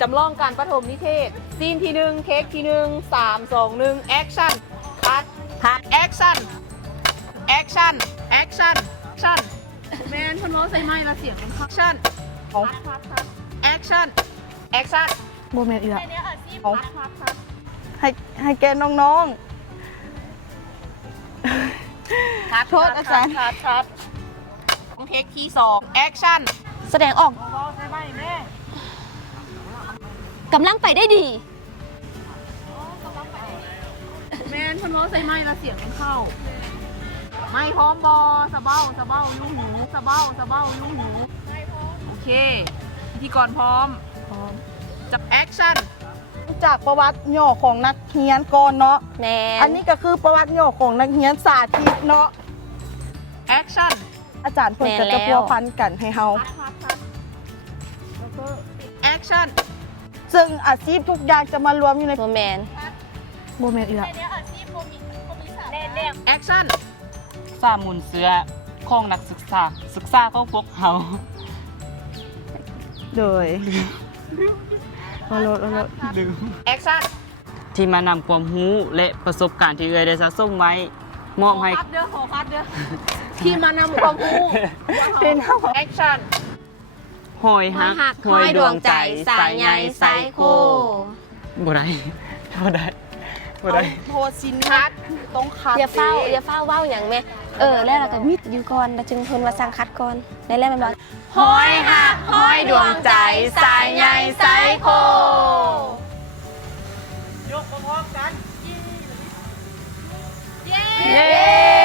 จำลองการประถมนิเทศซีนที่1เค้กที่1 3 2 1แอคชั่นคัดแอคชั่นแอคชั่นแอคชั่นชั่นแมนคนร้องใส่ไม้ละเสียงเป็นคัดชั่นแอคชั่นแอคชั่น โมเมนต์อีกแล้ว ให้แกน้อง คัด โทษอาจารย์ คัดเค้กที่2แอคชั่น แสดงออกกำลังไปได้ดี แมนคนร้องใส่ไม้ละเสียงเป็นเข้าไม่พร้อมบอสะเบ้ายุ่งหูสะเบ้ายุ่งหูโอเคพิธีกรพร้อมจับแอคชั่น ๆจากประวัติย่อของนักเรียนก่อนเนาะ แมน อันนี้ก็คือประวัติย่อของนักเรียนสาธิตเนาะ แอคชั่น อาจารย์เพิ่นก็จะพัวพันกันให้เฮา แอคชั่น ซึ่งอาชีพทุกอย่างจะมารวมอยู่ใน โมแมน โมเมนต์อีกแล้ว แอคชั่น สามุนเสื้อของนักศึกษาของพวกเขา โดยเอาโลด ลืม แอคชั่น ที่มานำความรู้และประสบการณ์ที่เอ่ยได้สะสมไว้มอบให้ ขอคัดเด้อที่มานำความรู้ เป็นเฮา แอคชั่น หอยฮัก ห้อยดวงใจสายใยไซโค บ่ได้บ่ได้บ่ได้ โทษสินคัดต้องคัด อย่าเฝ้าเว้าอย่างแม่แล้วเราก็มิดอยู่ก่อนแล้วจึงเพิ่นมาสั่งคัดก่อนได้แล้วมันบอกห้อยหักห้อยดวงใจสายใยไซโค ยกพร้อมกัน เย้